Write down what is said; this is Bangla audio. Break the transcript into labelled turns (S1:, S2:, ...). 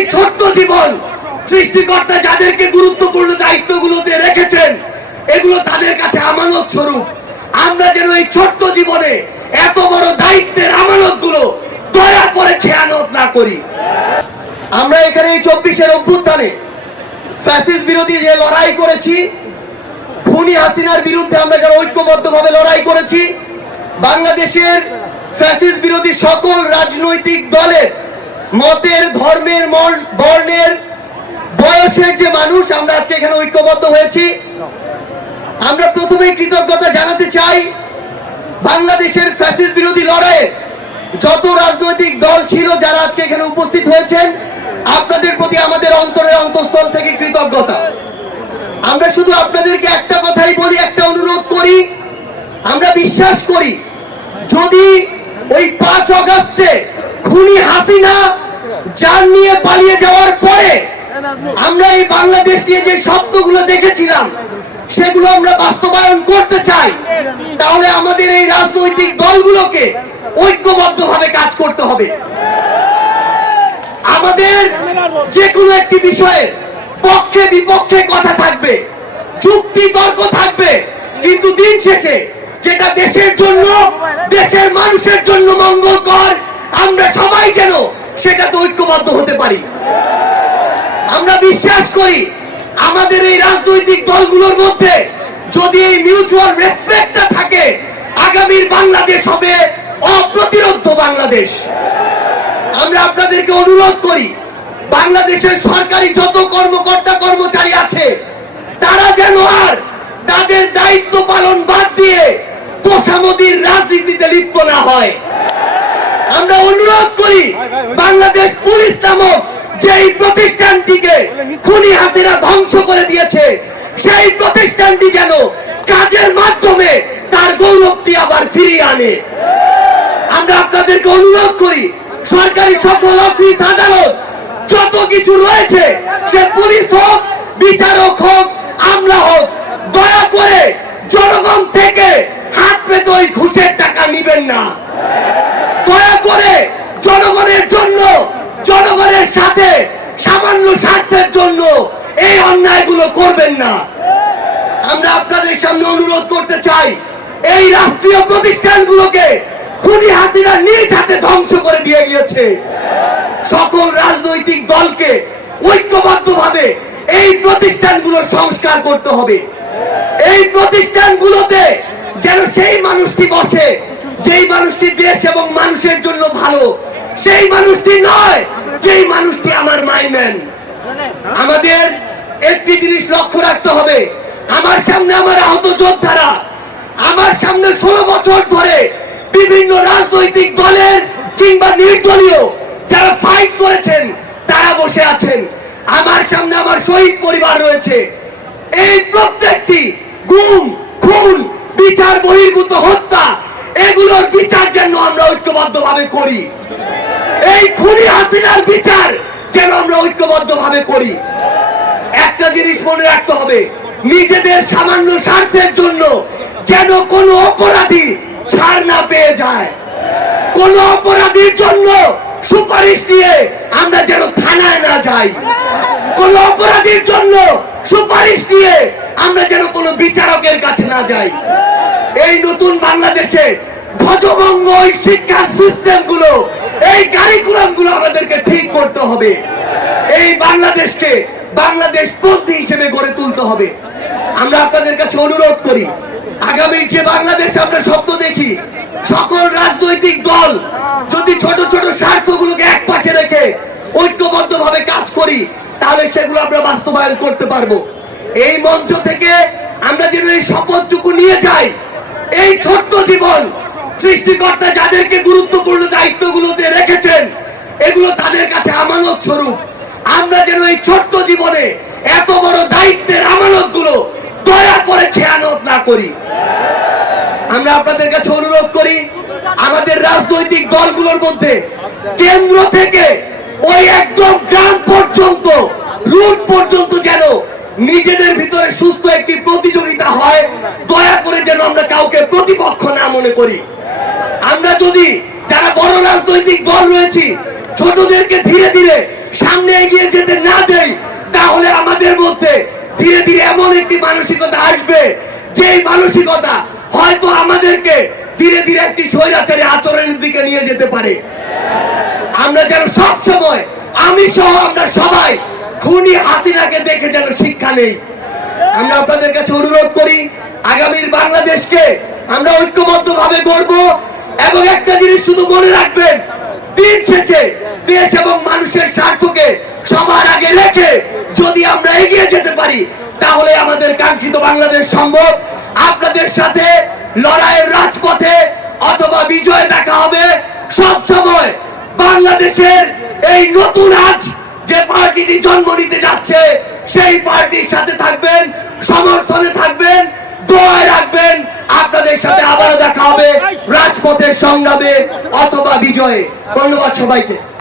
S1: এই ছোট্ট জীবন সৃষ্টিকর্তা যাদেরকে গুরুত্বপূর্ণ দায়িত্বগুলোতে রেখেছেন এগুলো তাদের কাছে আমানত স্বরূপ আমরা যেন এই ছোট্ট জীবনে এত বড় দায়িত্বের আমানত গুলো দয়া করে খেয়ানত না করি আমরা এখানে এই চব্বিশের অভ্যুত্থানে ফ্যাসিস বিরোধী যে লড়াই করেছি খুনি হাসিনার বিরুদ্ধে আমরা যারা ঐক্যবদ্ধভাবে লড়াই করেছি বাংলাদেশের ফ্যাসিস বিরোধী সকল রাজনৈতিক দলের মতের ধর্মের বর্ণের বয়সের যে মানুষ আমরা আজকে এখানে ঐক্যবদ্ধ হয়েছি আমরা প্রথমেই কৃতজ্ঞতা জানাতে চাই বাংলাদেশের ফ্যাসিস্ট বিরোধী লড়াইয়ে যত রাজনৈতিক দল ছিল যারা আজকে এখানে উপস্থিত হয়েছেন আপনাদের প্রতি আমাদের অন্তরের অন্তঃস্থল থেকে কৃতজ্ঞতা আমরা শুধু আপনাদেরকে একটা কথাই বলি একটা অনুরোধ করি আমরা বিশ্বাস করি যদি যান নিয়ে পালিয়ে যাওয়ার পরে আমরা এই বাংলাদেশ নিয়ে যে শব্দগুলো দেখেছিলাম সেগুলো আমরা বাস্তবায়ন করতে চাই তাহলে আমাদের এই রাজনৈতিক দলগুলোকে ঐক্যবদ্ধভাবে কাজ করতে হবে আমাদের যে কোনো একটি বিষয়ে পক্ষে বিপক্ষে কথা থাকবে চুক্তি তর্ক থাকবে কিন্তু দিন শেষে যেটা দেশের জন্য দেশের মানুষের জন্য মঙ্গলকর আমরা সবাই যেন সেটাতে ঐক্যবদ্ধ হতে পারি আমরা বিশ্বাস করি আমাদের এই রাজনৈতিক দলগুলোর মধ্যে যদি এই মিউচুয়াল রেসপেক্টটা থাকে আগামীর বাংলাদেশ হবে অপ্রতিরোধ বাংলাদেশ আমরা আপনাদেরকে অনুরোধ করি বাংলাদেশের সরকারি যত কর্মকর্তা কর্মচারী আছে তারা যেন আর তাদের দায়িত্ব পালন বাদ দিয়ে তোষামদির রাজনীতিতে লিপ্ত না হয় আমরা অনুরোধ করি বাংলাদেশ পুলিশ নামক যেই প্রতিষ্ঠানটিকে খুনি হাসিরা ধ্বংস করে দিয়েছে সেই প্রতিষ্ঠানটি যেন কাজের মাধ্যমে তার গৌরবটি আবার ফিরিয়ে আনে আমরা আপনাদেরকে অনুরোধ করি সরকারি সকল অফিস আদালত যত কিছু রয়েছে সে পুলিশ হোক বিচারক হোক আমলা হোক দয়া করে জনগণ থেকে হাত পেতে ওই ঘুষের টাকা নিবেন না করে জনগণের জন্য জনগণের সাথে সামান্য স্বার্থের জন্য এই অন্যায়গুলো করবেন না আমরা আপনাদের সামনে অনুরোধ করতে চাই এই রাষ্ট্রীয় প্রতিষ্ঠানগুলোকে খুনি হাসিনা নিজ হাতে ধ্বংস করে দিয়ে গিয়েছে সকল রাজনৈতিক দলকে ঐক্যবদ্ধভাবে এই প্রতিষ্ঠানগুলোর সংস্কার করতে হবে এই প্রতিষ্ঠানগুলোতে যেন সেই মানুষটি বসে যেই মানুষটি দেশ এবং মানুষের জন্য ভালো সেই মানুষটি নয় যেই মানুষটি আমার মাইম্যান আমাদের একটি জিনিস লক্ষ্য রাখতে হবে আমার সামনে আমার আহত যোদ্ধারা আমার সামনে ষোলো বছর ধরে বিভিন্ন রাজনৈতিক দলের কিংবা নির্দলীয় যারা ফাইট করেছেন তারা বসে আছেন আমার সামনে আমার শহীদ পরিবার রয়েছে এই প্রত্যেকটি গুম খুন বিচার বহির্ভূত হত্যা জন্য আমরা ঐক্যবদ্ধভাবে করি এই খুনি হাসিনার বিচার যেন আমরা ঐক্যবদ্ধভাবে করি একটা জিনিস মনে রাখতে হবে নিজেদের সামান্য স্বার্থের জন্য যেন কোনো অপরাধী ছাড় না পেয়ে যায় কোন অপরাধীর জন্য সুপারিশ নিয়ে আমরা যেন থানায় না যাই কোন অপরাধীর জন্য সুপারিশ নিয়ে আমরা যেন কোনো বিচারকের কাছে না যাই এই নতুন বাংলাদেশে ধ্বজভঙ্গ ওই শিক্ষার সিস্টেম গুলো এই কারিকুলাম গুলো আমাদেরকে ঠিক করতে হবে এই বাংলাদেশকে বাংলাদেশ পন্থী হিসেবে গড়ে তুলতে হবে আমরা আপনাদের কাছে অনুরোধ করি আগামী যে বাংলাদেশ আমরা স্বপ্ন দেখি সকল রাজনৈতিক দল যদি ছোট ছোট স্বার্থগুলোকে এক পাশে রেখে ঐক্যবদ্ধভাবে কাজ করি তাহলে সেগুলো আমরা বাস্তবায়ন করতে পারবো এই মঞ্চ থেকে আমরা যেন এই শপথটুকু নিয়ে যাই এই ছোট্ট জীবন সৃষ্টিকর্তা যাদেরকে গুরুত্বপূর্ণ দায়িত্ব দায়িত্বগুলোতে রেখেছেন এগুলো তাদের কাছে আমানত স্বরূপ আমরা যেন এই ছোট্ট জীবনে এত বড় দায়িত্বের আমানত গুলো দয়া করে খেয়ানত না করি আমরা আপনাদের কাছে অনুরোধ করি আমাদের রাজনৈতিক দলগুলোর মধ্যে কেন্দ্র থেকে ওই একদম গ্রাম পর্যন্ত রুট পর্যন্ত যেন নিজেদের ভিতরে সুস্থ একটি প্রতিযোগিতা হয় দয়া করে যেন আমরা কাউকে প্রতিপক্ষ না মনে করি আমরা যদি যারা বড় রাজনৈতিক দল রয়েছি ছোটদেরকে ধীরে ধীরে সামনে এগিয়ে যেতে না দেই তাহলে আমাদের মধ্যে ধীরে ধীরে এমন একটি মানসিকতা আসবে যে মানসিকতা হয়তো আমাদেরকে ধীরে ধীরে একটি স্বৈরাচারী আচরণের দিকে নিয়ে যেতে পারে আমরা যেন সব সময় আমি সহ আমরা সবাই খুনি হাসিনাকে দেখে যেন শিক্ষা নেই আমরা আপনাদের কাছে অনুরোধ করি আগামীর বাংলাদেশকে আমরা ঐক্যবদ্ধভাবে গড়বো এবং একটা জিনিস শুধু মনে রাখবেন দিন শেষে দেশ এবং মানুষের স্বার্থকে সবার আগে রেখে যদি আমরা এগিয়ে যেতে পারি তাহলে আমাদের কাঙ্ক্ষিত বাংলাদেশ সম্ভব আপনাদের সাথে লড়াইয়ের রাজপথে অথবা বিজয় দেখা হবে সব সময় বাংলাদেশের এই নতুন আজ যে পার্টিটি জন্ম নিতে যাচ্ছে সেই পার্টির সাথে থাকবেন সমর্থনে থাকবেন দোয়ায় রাখবেন আপনাদের সাথে আবারও দেখা হবে রাজপথের সংগ্রামে অথবা বিজয়ে ধন্যবাদ সবাইকে